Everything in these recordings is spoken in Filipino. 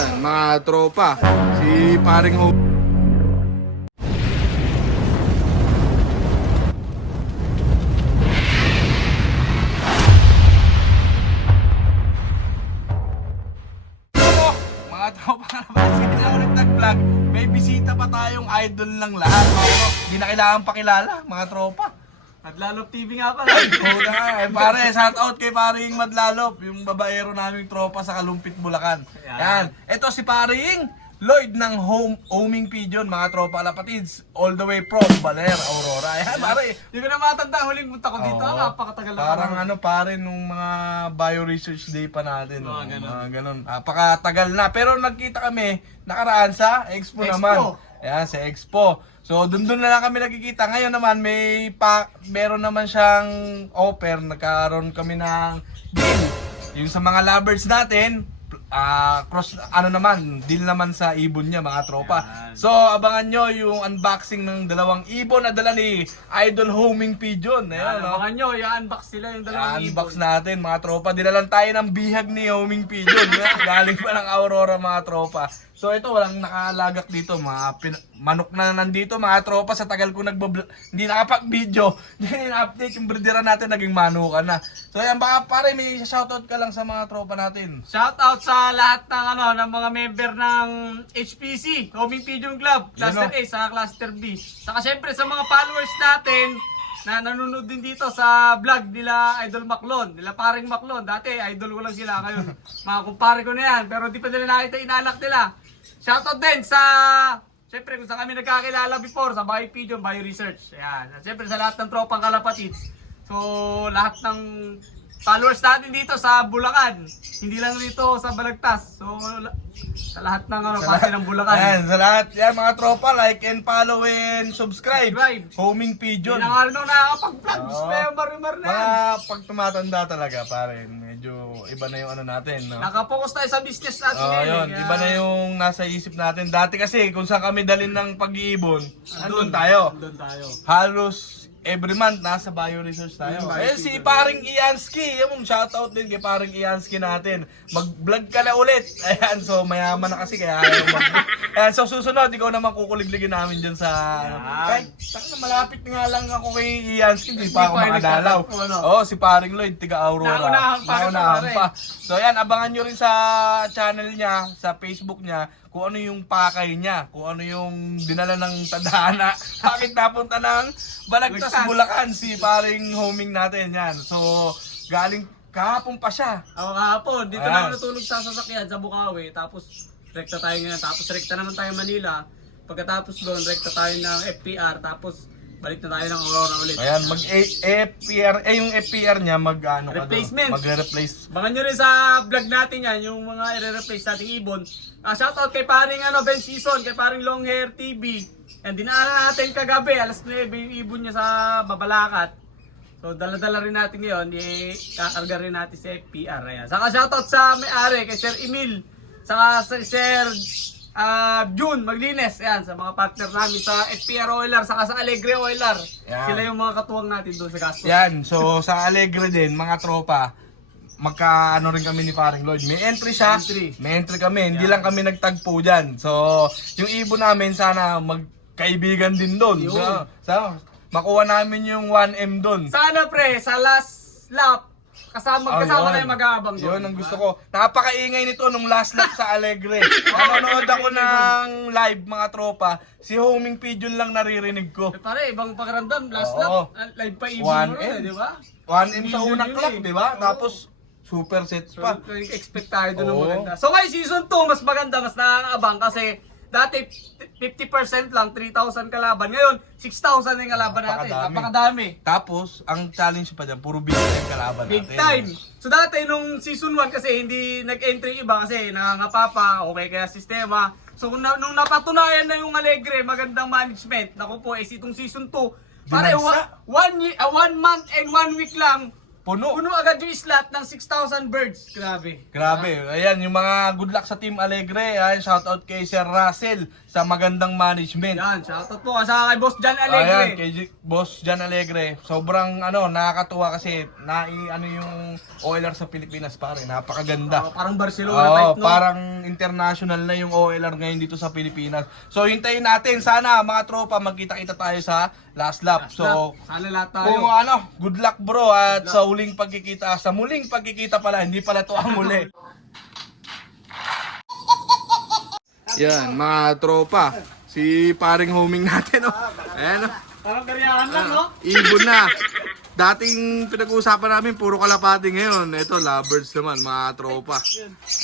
Ayan, mga tropa. Si paring Ho. Mga tropa na ba? Sige na ulit nag-vlog. May bisita pa tayong idol ng lahat. Hindi na kailangan pakilala, mga tropa. Madlalop TV nga pala. Oo na nga. Pare, shout out kay paring Madlalop, yung babaero naming tropa sa Kalumpit, Bulacan. Yan. Ito si paring Lloyd ng Homing Pigeon, mga tropa kalapatids. All the way from Baler, Aurora. Yan, pare. Hindi ko na matanda huling punta ko dito. Oo. Napakatagal na. Parang ano pare nung mga bio research day pa natin. Oo, ganun. Mga ganun. Napakatagal na. Pero nagkita kami nakaraan sa Expo naman. Ayan, sa Expo. So, dun na lang kami nagkikita. Ngayon naman, meron naman siyang offer. Nagkaroon kami ng deal. Yung sa mga lovers natin, deal naman sa ibon niya, mga tropa. Yan. So, abangan nyo yung unboxing ng dalawang ibon na dala ni Idol Homing Pigeon. Ayan, no? Abangan nyo, i-unbox sila yung dalawang Unbox natin, mga tropa. Dinalan tayo ng bihag ni Homing Pigeon. Galing pa ng Aurora, mga tropa. So ito, walang nakalagak dito, mga manok na nandito, mga tropa. Sa tagal ko hindi nakapag-video, hindi na-update yung breedera natin, naging manukan na. So yan, baka pare, may shoutout ka lang sa mga tropa natin. Shoutout sa lahat ng mga member ng HPC, Homing Pigeon Club, Cluster A sa Cluster B. Saka syempre sa mga followers natin na nanonood din dito sa vlog nila Idol Maclon, nila paring Maclon. Dati idol ko lang sila, ngayon mga kumpare ko na yan, pero di pa nila nakita inalak nila. Shoutout din sa, syempre kung saan kami nagkakilala before, sa Bio Pigeon, Bio Research. Ayan. At syempre sa lahat ng tropang kalapatids. So, lahat ng followers natin dito sa Bulacan. Hindi lang dito sa Balagtas. So, sa lahat ng parte ng Bulacan. Ayan, sa lahat, yan mga tropa, like and follow and subscribe. Homing Pigeon. Hindi na nga rin nakakapag-vlog. Marimar na yan. Mga pag tumatanda talaga, pare, medyo iba na yung ano natin, no? Nakapokus tayo sa business natin. Yun, iba na yung nasa isip natin. Dati kasi, kung saan kami dalhin ng pag-iibon, andun tayo. Andun tayo. Halos every month, nasa bio research tayo. Si paring Ianski, yung shoutout din kay paring Ianski natin. Mag-vlog ka na ulit. Ayan, so mayaman na kasi kaya ayaw mag-vlog. Ayan, so susunod, ikaw naman kukuligligin namin dyan sa... Kahit malapit nga lang ako kay Ianski, hindi pa ako makadalaw. Oo, si paring Lloyd, tiga Aurora. Naunahan pa. So ayan, abangan nyo rin sa channel niya, sa Facebook niya, kung ano yung pakay niya, kung ano yung dinala ng tadhana. Bakit napunta ng Balagtas, Bulacan, si paring Homing natin yan. So, galing kahapon pa siya. Ako kahapon, dito na ako natulog sa sasakyan sa Bukawi, tapos rekta tayo ngayon, tapos rekta naman tayo Manila. Pagkatapos doon, rekta tayo ng FPR, tapos balik na tayo ng Aurora ulit. Ayan, mag-FPR, yung FPR niya, replacement. Magre-replace. Bangan nyo rin sa vlog natin yan, yung mga i-replace nating ibon. Shoutout kay paring Ben Season, kay paring Long Hair TV. Yan, dinaanan natin kagabi, alas 9 yung ibon niya sa Babalakat. So, dala-dala rin natin ngayon, kakarga rin natin sa FPR. Ayan. Saka shoutout sa may-ari, kay Sir Emil. Saka sa Sir June Maglines, yan, sa mga partner namin sa FPR Oiler, saka sa Alegre Oiler. Yan. Sila yung mga katuwang natin doon sa gastos. Yan, so sa Alegre din, mga tropa, magka-ano rin kami ni paring Lloyd. May entry siya, may entry kami, hindi lang kami nagtagpo dyan. So, yung ibon namin, sana magkaibigan din doon. So, makuha namin yung 1M doon. Sana pre, sa last lap, kasama tayo mag-aabang doon. Yun ang gusto ko. Napakaingay nito nung last lap sa Alegre. Nanonood ako ng live, mga tropa. Si Homing Pigeon lang naririnig ko. Pare, ibang pakiramdam, last lap, live pa ibon mo di ba? 1M sa unang clock, di ba? Tapos, super sets pa. So, expect tayo doon ng maganda. So ngayon, season 2, mas maganda, mas nakakaabang kasi dati 50% lang, 3,000 kalaban. Ngayon, 6,000 yung kalaban natin. Napakadami. Tapos, ang challenge pa dyan, puro big time kalaban natin. Big time. So dati nung season 1 kasi hindi nag-entry iba kasi nangangapapa, okay kaya sistema. So nung napatunayan na yung Alegre, magandang management. Naku po, itong season 2, pare, 1 month and 1 week lang, Puno. Puno agad yung slot ng 6,000 birds. Grabe. Grabe. Ayan, yung mga good luck sa Team Alegre. Ayan, shoutout kay Sir Russell sa magandang management. Yan, shoutout po sa kay Boss John Ayan, Alegre. kay Boss Jan Alegre. Sobrang nakakatuwa kasi yung OLR sa Pilipinas pare. Napakaganda. Parang Barcelona Oo, type, no? parang international na yung OLR ngayon dito sa Pilipinas. So hintayin natin, sana mga tropa magkita-kita tayo sa last lap. So sana lahat tayo. kung good luck bro at sa muling pagkikita pala, hindi pala to ang muli. Yan, mga tropa. Si paring homing natin, oh. Ayan, oh. Parang karyahan lang, no? Ibon na. Dating pinag-uusapan namin, puro kalapati ngayon. Ito, lovebirds naman, mga tropa.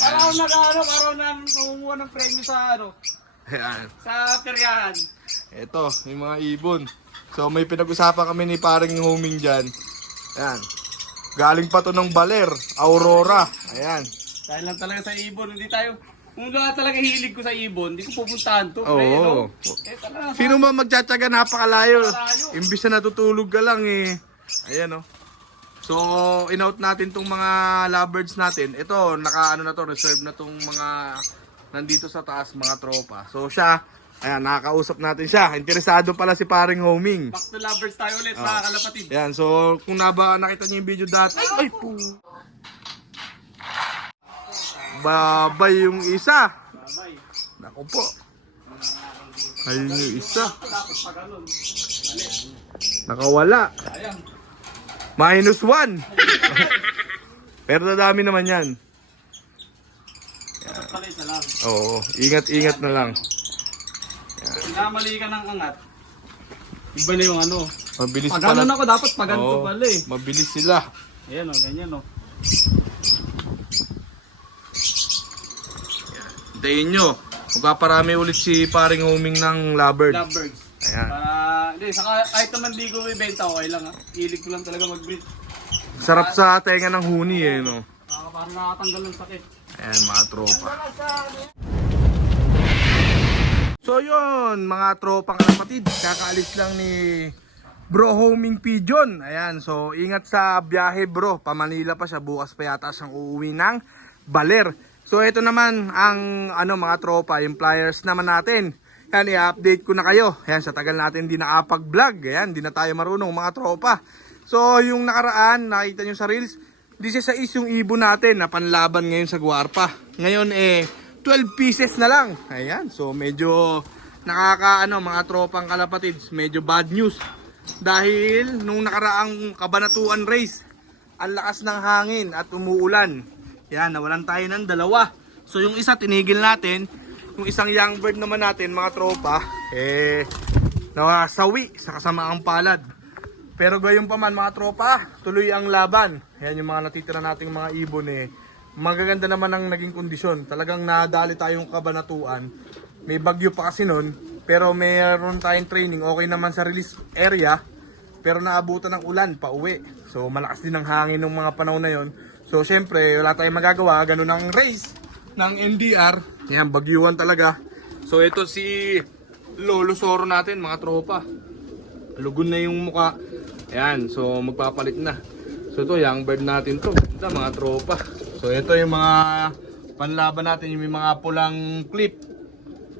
Parang parang nangunguha ng premyo sa Ayan. sa peryahan. Ito, yung mga ibon. So, may pinag-usapan kami ni paring homing dyan. Ayan. Galing pa to ng Baler, Aurora. Ayan. Dahil lang talaga sa ibon, hindi tayo. Kung wala talaga hilig ko sa ibon, hindi ko pupuntahan to. Oo. Pre, no? Talaga, Sino ba magtsatsaga? Napakalayo. Napakalayo. Imbis na natutulog ka lang eh. Ayan, oh. So, in-out natin tong mga lovebirds natin. Ito, reserve na tong mga nandito sa taas, mga tropa. So, siya, ayan, nakakausap natin siya. Interesado pala si paring homing. back to lovers tayo ulit, mga kalapatid. Ayan, so, kung nakita niyo yung video dati, ay po. Babay yung isa. Babay. Naku po. Ayun yung isa. Tapos pag ganun. Mali. Nakawala. Ayan. -1. Pero dadami naman yan. Dapat pala isa lang. Oo, ingat-ingat na lang. Namali ka ng angat. Iba na yung Mabilis Pag pala. ganun ako, dapat pag ganito Oo, pala eh. mabilis sila. Ayan ganyan Hintayin nyo. Magpaparami ulit si paring homing ng lovebird. Lovebirds. Ayan. Hindi, saka kahit naman di ko ibenta, okay lang ha. Hilig ko lang talaga mag-breed. Sarap sa tenga ng huni eh, no? Parang nakatanggal ng sakit. Ayan, mga tropa. So yun, mga tropang kapatid, kakaalis lang ni Bro Homing Pigeon. Ayan, so ingat sa biyahe bro, pa Manila pa siya, bukas pa yata siyang uuwi ng Baler. So ito naman ang mga tropa, yung flyers naman natin. Yan, i-update ko na kayo. Ayan, sa tagal natin di nakapag-vlog. Ayan, di na tayo marunong mga tropa. So yung nakaraan, nakita nyo sa reels, 16 yung ibon natin na panlaban ngayon sa Guarpa. Ngayon 12 pieces na lang. Ayan, so medyo mga tropang kalapatids, medyo bad news. Dahil nung nakaraang Kabanatuan race, ang lakas ng hangin at umuulan. Yan, nawalan tayo ng 2. So yung isa tinigil natin, yung isang young bird naman natin mga tropa, nawasawi sa kasamaang palad. Pero gayon pa man mga tropa, tuloy ang laban. Ayan yung mga natitira nating mga ibon magaganda naman ang naging kondisyon. Talagang nadali tayong Kabanatuan. May bagyo pa kasi nun, pero mayroon tayong training. Okay naman sa release area, pero naabutan ng ulan pa uwi. So malakas din ang hangin ng mga panahon na yon. So syempre wala tayong magagawa, ganun ang race ng NDR. Yan, bagyuan talaga. So ito si Lolo Soro natin mga tropa. Lugon na yung muka. Ayan, so magpapalit na. So ito, young bird natin to. Ito mga tropa. So ito yung mga panlaban natin, yung mga pulang clip.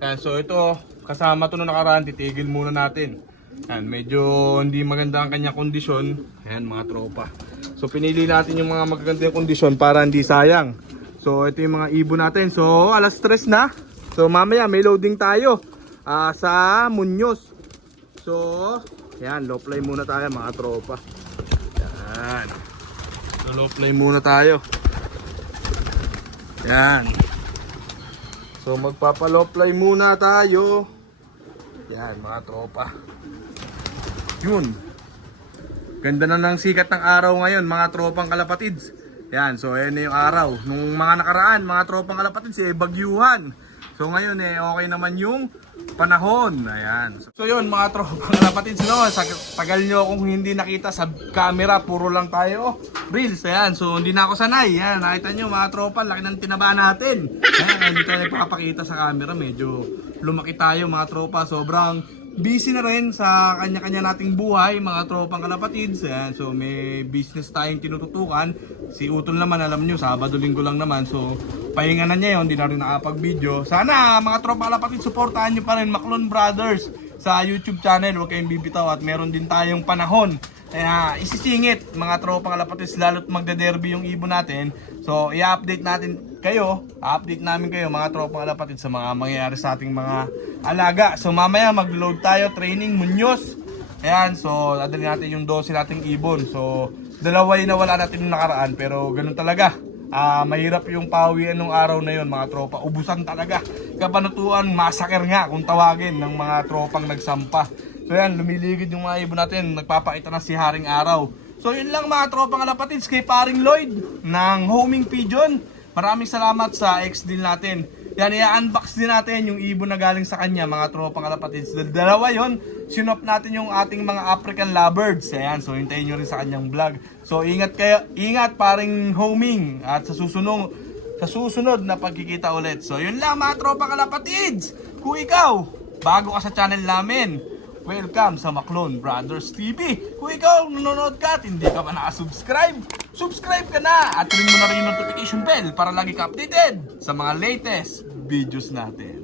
Ayan, so ito, kasama to nung nakaraan, titigil muna natin. Ayan, medyo hindi maganda ang kanya kondisyon. Ayan mga tropa. So pinili natin yung mga magagandang kondisyon para hindi sayang. So ito yung mga ibon natin. So 3:00 na. So mamaya may loading tayo sa Muñoz. So yan, low fly muna tayo mga tropa. Yan. So low fly muna tayo. Yan. So magpapa-low fly muna tayo. Yan mga tropa. Yun. Ganda na ng sikat ng araw ngayon mga tropang kalapatids. Yan, so ayan na yung araw. Nung mga nakaraan, mga tropang kalapatids, bagyuhan. So ngayon okay naman yung panahon. Ayan. So yun mga tropang kalapatids, no? Sa tagal nyo kung hindi nakita sa camera, puro lang tayo reels. Ayan, so hindi na ako sanay. Ayan, nakita nyo mga tropa, laki ng tinaba natin. Ayan, hindi tayo nagpapakita sa camera. Medyo lumaki tayo mga tropa. Sobrang busy na rin sa kanya-kanya nating buhay, mga tropang kalapatids. Ayan, so may business tayong tinututukan. Si Utol naman, alam nyo, Sabado, Linggo lang naman. So pahinga na niya yun, hindi na rin nakapag-video. Sana mga tropang kalapatids, supportahan nyo pa rin Maclon Brothers sa YouTube channel. Huwag kayong bibitaw at meron din tayong panahon. Kaya isisingit mga tropang kalapatids, lalo't magde-derby yung ibon natin. So i-update natin kayo, update namin kayo mga tropang kalapatids sa mga mangyayari sa ating mga alaga. So mamaya mag-load tayo, training, Muñoz. Ayan, so dadalhin natin yung 12 nating ibon. So dalawa yung nawala natin yung nakaraan, pero ganun talaga. Mahirap yung pawian nung araw na yon mga tropa. Ubusan talaga. Kapanutuan, massacre nga kung tawagin ng mga tropang nagsampa. So yan, lumiligid yung mga ibon natin. Nagpapakita na si Haring Araw. So yun lang mga tropang kalapatids kay Paring Lloyd ng Homing Pigeon. Maraming salamat sa ex-deal natin. Yan, i-unbox din natin yung ibon na galing sa kanya mga tropang kalapatids. Dalawa yon, sinop natin yung ating mga African lovebirds. Ayan, so hintayin nyo rin sa kanyang vlog. So ingat kayo, ingat Paring Homing. At sa susunod na pagkikita ulit. So yun lang mga tropang kalapatids. Kung ikaw, bago ka sa channel namin, welcome sa Maclon Brothers TV. Kung ikaw nanonood ka at hindi ka pa nakasubscribe, subscribe ka na at ring mo na rin yung notification bell para lagi ka updated sa mga latest videos natin.